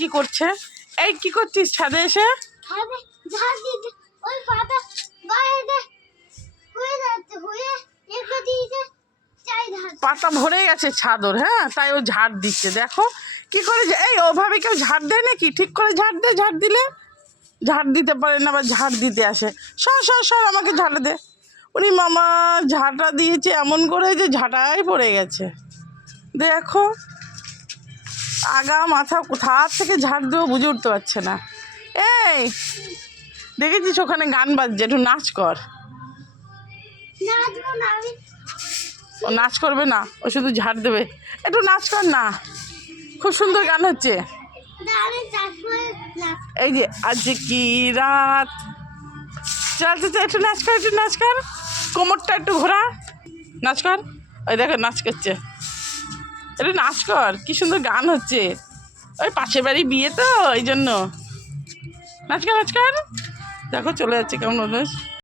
কি করছে? এই কি করছিস ছাদে এসে? পাতা ভরে গেছে ছাদর, হ্যাঁ, তাই ও ঝাড় দিচ্ছে। দেখো কি করে, এই ওভাবে কেউ ঝাড় দেয় নাকি? ঠিক করে ঝাড় দে, ঝাড় দিলে ঝাড় দিতে পারে না, আবার ঝাড় দিতে আসে। সর সর সর, আমাকে ঝাড়া দে। উনি মামা ঝাঁটা দিয়েছে এমন করে যে ঝাঁটাই পড়ে গেছে। দেখো আগা মাথা কোথার থেকে ঝাড় দেবো বুঝে উঠতে পারছে না। এই দেখেছিস ওখানে গান বাজছে, একটু নাচ কর। ও নাচ করবে না, ও শুধু ঝাড় দেবে। একটু নাচ কর না, খুব সুন্দর গান হচ্ছে। এই যে আজ কি রাত, চল চল একটু নাচ কর, একটু নাচ কর, কোমরটা একটু ঘোরা, নাচ কর। ওই দেখো নাচ করছে, একটু নাচ কর, কি সুন্দর গান হচ্ছে। ওই পাশের বাড়ি বিয়ে তো, এই জন্য নাচ কর নাচ কর। দেখো চলে যাচ্ছে কেমন হলো।